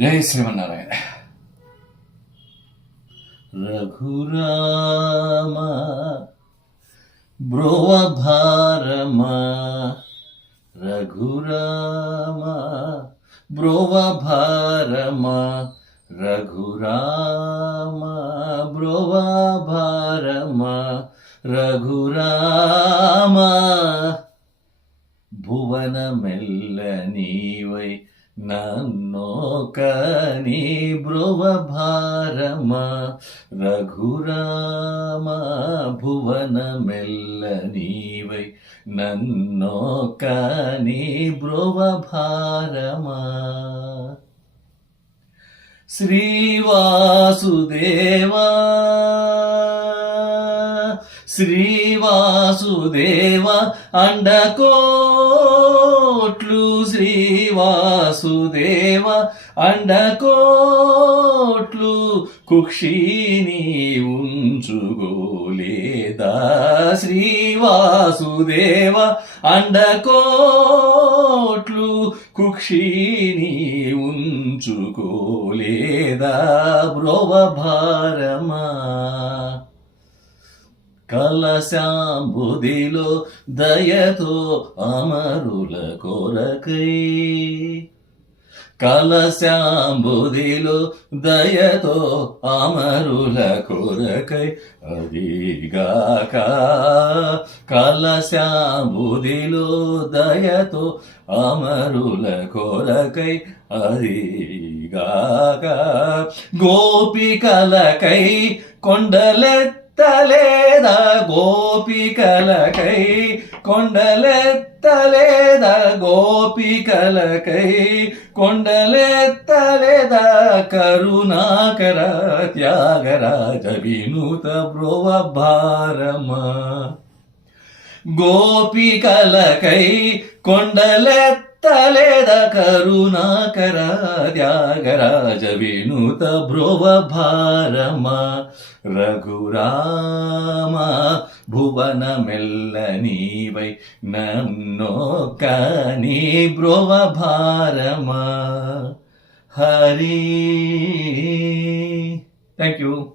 జై శ్రీమన్నారాయణ. రఘురామ బ్రోవ భారమ, రఘురామ బ్రోవ భారమ, రఘురామ బ్రోవ భారమ, రఘురామ భువన మెల్ల నీవై నన్నోకని బ్రువ భారమ, రఘురామ భువన మెల్ల నీవై నన్నోకని బ్రువ భారమ. శ్రీవాసుదేవా శ్రీవాసుదేవ అండకోట్లు, శ్రీవాసుదేవ అండకోట్లు కుక్షిని ఉంచుగోలేదా, శ్రీవాసుదేవ అండకోట్లు కుక్షిని ఉంచుకోలేదా బ్రోవ భారమా. కలశాంబుదిలో దయతో అమరుల కొరకై, కలశాంబుదిలో దయతో అమరుల కొరకై, అదిగాక కలశాంబుదిలో దయతో అమరుల కొరకై, అదిగాక గోపికలకై కొండలెత్తలేదా, గోపికలకై కొండలెత్తలేదా, గోపికలకై కొండలెత్తలేదా, కరుణాకర త్యాగరాజ వినూత బ్రోవ భారమ. గోపికలకై కొండలెత్తలేద, కరుణాకర త్యాగరాజ వినూత బ్రోవ భారమ. రఘురామ భువన మెల్ల నీవై నన్నోకని బ్రోవ భారమ. హరి. Thank you.